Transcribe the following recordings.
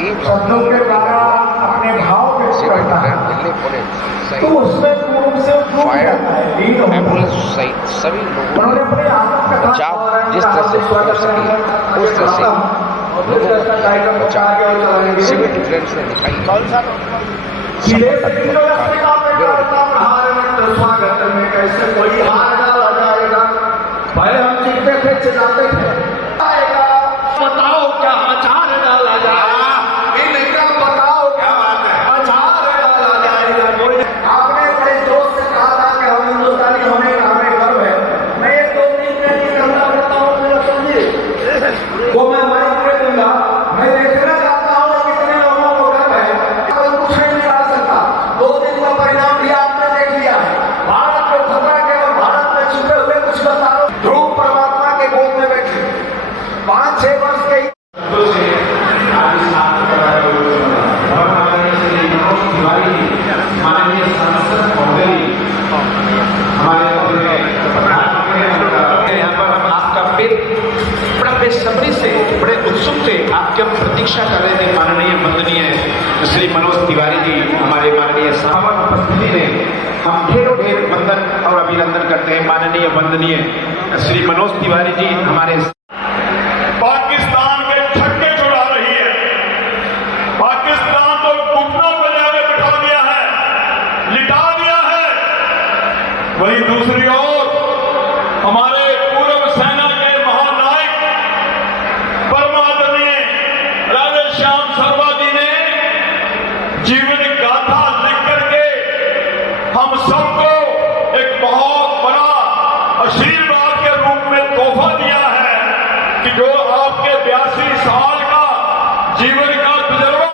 शब्दों के द्वारा अपने भाव व्यक्त करता है, तो उसमें पूर्व से सभी लोगों ने बचाव जिस तरह से हो सके उस तरह से बचाव सिविल डिफेंस ने दिखाई। कैसे कोई हार डाला जाएगा, पहले हम चिढ़ते थे, चिल्लाते थे, बताओ क्या अचार डाला जाएगा, बताओ क्या अचार डाला जाएगा। आपने बड़े जोश से कहा था कि हम हिंदुस्तानी होने का हमें गर्व है। मैं ये 2 दिन में नहीं करता करता हूँ, मेरा समझिए वो मैं माइक पे दूंगा। मैं देखना चाहता हूँ कितने लोगों को गर्व है। कुछ नहीं निकाल सकता। 2 दिन का परिणाम भी आपने देख लिया है। भारत को खतरा के और भारत में छुपे हुए कुछ बताओ। ध्रुव परमात्मा के गोद में बैठे 5-6 वर्ष के बेसब्री से, बड़े उत्सुक से आपकी हम प्रतीक्षा कर रहे थे। माननीय वंदनीय श्री मनोज तिवारी जी, हमारे माननीय साहब उपस्थिति में हम ढेरों ढेर वंदन और अभिनंदन करते हैं। माननीय वंदनीय श्री मनोज तिवारी जी हमारे पाकिस्तान के ठक्के छुड़ा रही है, पाकिस्तान को घुटनों पर जाके बिठा दिया है, लिटा दिया है। वहीं दूसरी ओर हमारे पूर्व सेना के महानायक परमादरणीय राधे श्याम शर्मा जी ने जीवन गाथा लिख करके हम सबको एक बहुत बड़ा आशीर्वाद के रूप में तोहफा दिया है कि जो आपके 82 साल का जीवन का तजुर्बा।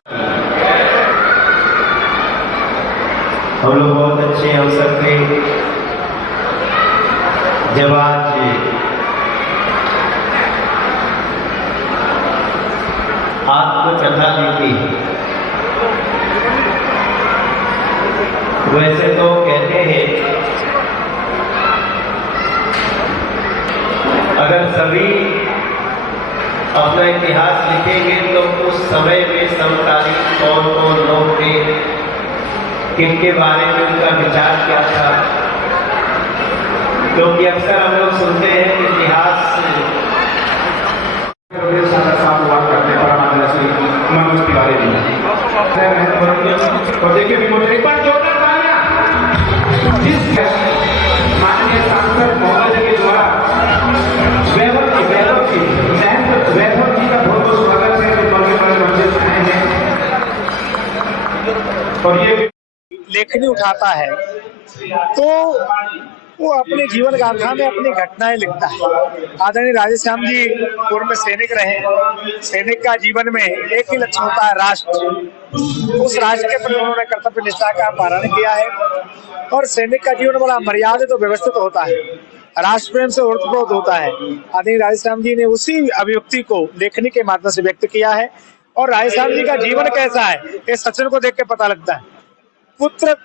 हम लोग बहुत अच्छे अवसर पे जब आज आत्मकथा लिखी, वैसे तो कहते हैं अगर सभी अपना इतिहास लिखेंगे तो उस समय में समकालीन कौन कौन लोग थे, किनके बारे में उनका विचार क्या था। क्योंकि अक्सर हम लोग सुनते हैं कि इतिहास मनोज तिवारी जी और देखिए एक बार जोरदार तालियां जिस माननीय सांसद महोदय के द्वारा वैभव जी का बहुत बहुत स्वागत है। जो मौके पर मंदिर आए हैं और ये लेखनी उठाता है तो वो अपने जीवन गाथा में अपनी घटनाएं लिखता है। आदरणीय राधे श्याम जी पूर्व में सैनिक रहे। सैनिक का जीवन में एक ही लक्ष्य होता है, राष्ट्र। उस राष्ट्र के प्रति उन्होंने कर्तव्य निष्ठा का पालन किया है और सैनिक का जीवन बड़ा मर्यादित और व्यवस्थित होता है, राष्ट्र प्रेम से ओतप्रोत होता है। आदरणीय राधे श्याम जी ने उसी अभिव्यक्ति को लेखनी के माध्यम से व्यक्त किया है। और राधे श्याम जी का जीवन कैसा है ये सचिन को देख के पता लगता है, पुत्र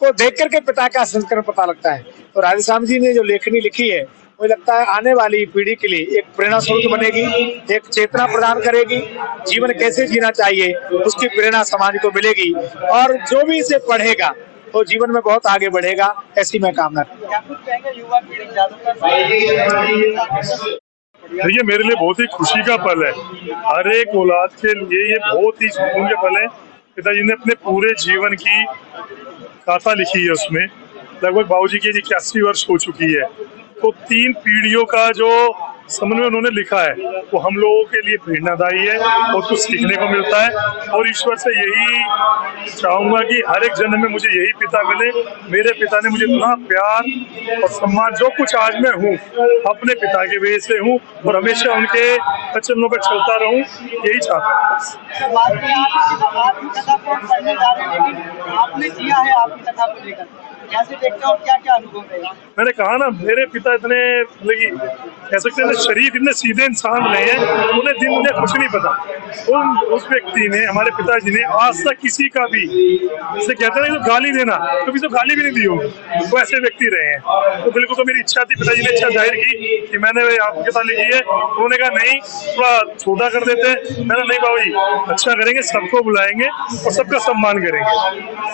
को देख करके पिता का संस्करण पता लगता है। तो राधे श्याम जी ने जो लेखनी लिखी है मुझे लगता है आने वाली पीढ़ी के लिए एक प्रेरणा स्रोत बनेगी, एक चेतना प्रदान करेगी। जीवन कैसे जीना चाहिए उसकी प्रेरणा समाज को मिलेगी और जो भी इसे पढ़ेगा वो जीवन में बहुत आगे बढ़ेगा, ऐसी मैं कामना करता हूं। देखिए, मेरे लिए बहुत ही खुशी का पल है। हर एक औलाद के लिए ये बहुत ही सुकून के पल है। पिताजी ने अपने पूरे जीवन की गाथा लिखी है, उसमें लगभग बाबूजी की 81 वर्ष हो चुकी है। तो 3 पीढ़ियों का जो समन्वय उन्होंने लिखा है वो हम लोगों के लिए प्रेरणादायी है, बहुत कुछ सीखने को मिलता है। और ईश्वर से यही चाहूंगा कि हर एक जन्म में मुझे यही पिता मिले। मेरे पिता ने मुझे इतना प्यार और सम्मान, जो कुछ आज मैं हूँ अपने पिता के वजह से हूँ और हमेशा उनके चरणों पर चलता रहूँ, यही चाहता हूँ। आपने किया है आपकी कथा को लेकर कैसे देखते हो, क्या क्या अनुभव है? मैंने कहा ना, मेरे पिता इतने कह सकते हैं शरीफ, इतने सीधे इंसान रहे हैं, उन्हें कुछ नहीं पता। उस व्यक्ति ने, हमारे पिताजी ने आज तक किसी का भी, जैसे कहते हैं ना, तो गाली देना, कभी तो गाली भी नहीं दी होगी, वो ऐसे व्यक्ति रहे हैं। तो बिल्कुल, तो मेरी इच्छा थी, पिताजी ने इच्छा जाहिर की कि मैंने आत्मकथा लिखी है। उन्होंने कहा नहीं, थोड़ा छोटा कर देते हैं। मैंने नहीं बाबू जी, अच्छा करेंगे, सबको बुलाएंगे और सबका सम्मान करेंगे।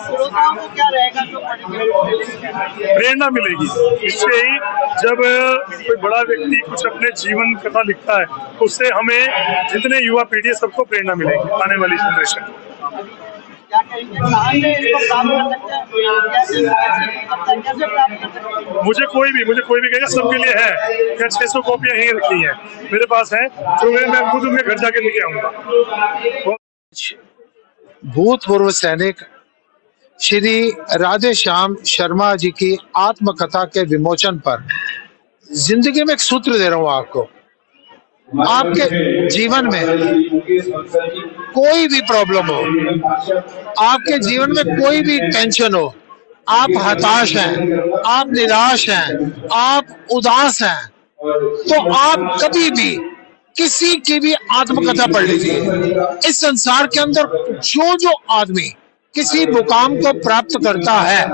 श्रोताओं को क्या रहेगा जो पढ़ेंगे? प्रेरणा मिलेगी इससे ही। जब कोई बड़ा व्यक्ति कुछ अपने जीवन कथा लिखता है तो उससे हमें, जितने युवा पीढ़ी है, सबको प्रेरणा मिलेगी, आने वाली जनरेशन। क्या कहेंगे, कहाँ से इसको प्राप्त कर सकते हैं? कैसे प्राप्त कर सकते हैं? मुझे कोई भी कहेगा, सबके लिए है। क्या 600 कॉपियां यहीं रखी हैं, मेरे पास है, तो मैं खुद उनके घर जाके लेके आऊंगा। भूतपूर्व सैनिक श्री राधे श्याम शर्मा जी की आत्मकथा के विमोचन पर जिंदगी में एक सूत्र दे रहा हूं आपको। आपके जीवन में कोई भी प्रॉब्लम हो, आपके जीवन में कोई भी टेंशन हो, आप हताश हैं, आप निराश हैं, आप उदास हैं, तो आप कभी भी किसी की भी आत्मकथा पढ़ लीजिए। इस संसार के अंदर जो आदमी किसी मुकाम को प्राप्त करता है,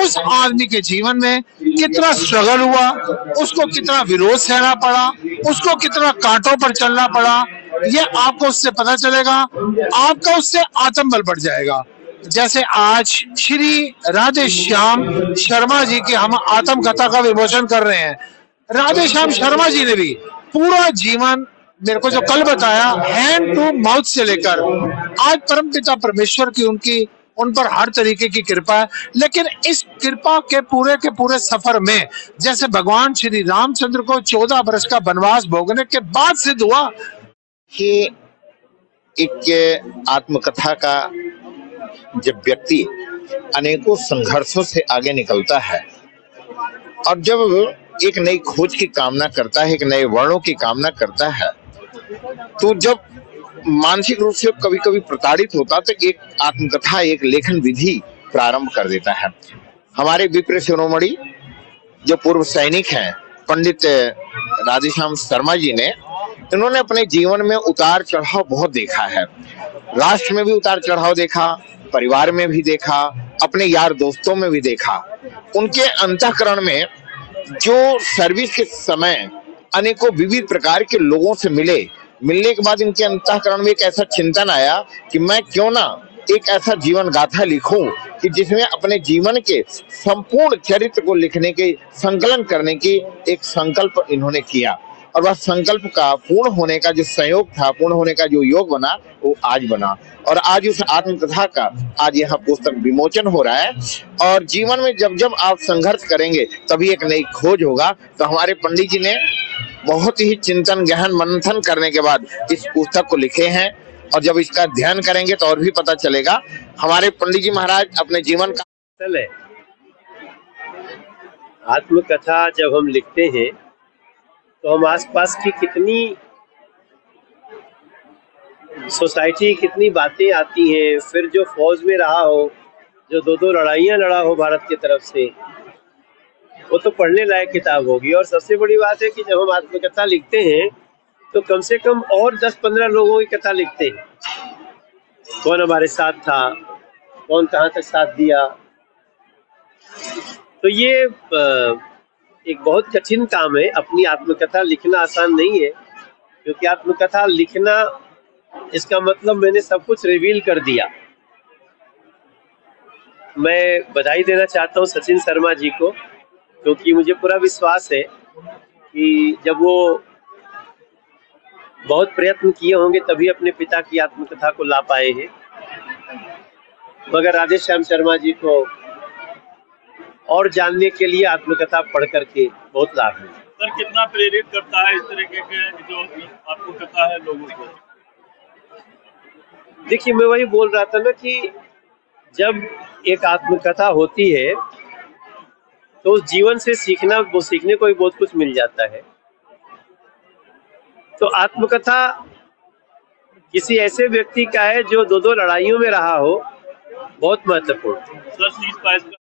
उस आदमी के जीवन में कितना स्ट्रगल हुआ, उसको कितना विरोध सहना पड़ा, उसको कितना कांटों पर चलना पड़ा, ये आपको उससे पता चलेगा। आपका उससे आत्मबल बढ़ जाएगा। जैसे आज श्री राधे श्याम शर्मा जी की हम आत्मकथा का विमोचन कर रहे हैं। राधे श्याम शर्मा जी ने भी पूरा जीवन, मेरे को जो कल बताया, हैंड टू माउथ से लेकर आज परमपिता परमेश्वर की उन पर हर तरीके की कृपा है। लेकिन इस कृपा के पूरे सफर में, जैसे भगवान श्री रामचंद्र को 14 वर्ष का वनवास भोगने के बाद सिद्ध हुआ कि एक आत्मकथा का जब व्यक्ति अनेकों संघर्षों से आगे निकलता है और जब एक नई खोज की कामना करता है, एक नए वर्णों की कामना करता है, तो जब मानसिक रूप से कभी कभी प्रताड़ित होता तो एक आत्मकथा, एक लेखन विधि प्रारंभ कर देता है। हमारे विप्र शिरोमणि जो पूर्व सैनिक हैं, पंडित राधेश्याम शर्मा जी ने, इन्होंने अपने जीवन में उतार चढ़ाव बहुत देखा है। राष्ट्र में भी उतार चढ़ाव देखा, परिवार में भी देखा, अपने यार दोस्तों में भी देखा। उनके अंतःकरण में जो सर्विस के समय अनेकों विविध प्रकार के लोगों से मिलने के बाद इनके अंतःकरण में एक ऐसा चिंतन आया कि मैं क्यों ना एक ऐसा जीवन गाथा लिखूं कि जिसमें अपने जीवन के संपूर्ण चरित्र को लिखने के, संकलन करने की एक संकल्प इन्होंने किया। और वह संकल्प का पूर्ण होने का जो संयोग था, पूर्ण होने का जो योग बना, वो आज बना। और आज उस आत्मकथा का आज यहाँ पुस्तक विमोचन हो रहा है। और जीवन में जब जब आप संघर्ष करेंगे तभी एक नई खोज होगा। तो हमारे पंडित जी ने बहुत ही चिंतन गहन मंथन करने के बाद इस पुस्तक को लिखे हैं। और जब इसका अध्ययन करेंगे तो और भी पता चलेगा। हमारे पंडित जी महाराज अपने जीवन का चले आत्मकथा जब हम लिखते हैं तो हम आसपास की कितनी सोसाइटी, कितनी बातें आती हैं। फिर जो फौज में रहा हो, जो दो लड़ाइयाँ लड़ा हो भारत की तरफ से, वो तो पढ़ने लायक किताब होगी। और सबसे बड़ी बात है कि जब हम आत्मकथा लिखते हैं तो कम से कम और 10-15 लोगों की कथा लिखते हैं। कौन हमारे साथ था, कौन कहाँ तक साथ दिया। तो ये एक बहुत कठिन काम है। अपनी आत्मकथा लिखना आसान नहीं है, क्योंकि आत्मकथा लिखना, इसका मतलब मैंने सब कुछ रिवील कर दिया। मैं बधाई देना चाहता हूँ सचिन शर्मा जी को, क्योंकि मुझे पूरा विश्वास है कि जब वो बहुत प्रयत्न किए होंगे तभी अपने पिता की आत्मकथा को ला पाए हैं। मगर राधेश्याम शर्मा जी को और जानने के लिए आत्मकथा पढ़ करके बहुत लाभ है। सर, कितना प्रेरित करता है इस तरीके के जो आत्मकथा है लोगों को? देखिए, मैं वही बोल रहा था ना कि जब एक आत्मकथा होती है तो उस जीवन से सीखने को भी बहुत कुछ मिल जाता है। तो आत्मकथा किसी ऐसे व्यक्ति का है जो दो लड़ाइयों में रहा हो, बहुत महत्वपूर्ण। सर, 30-22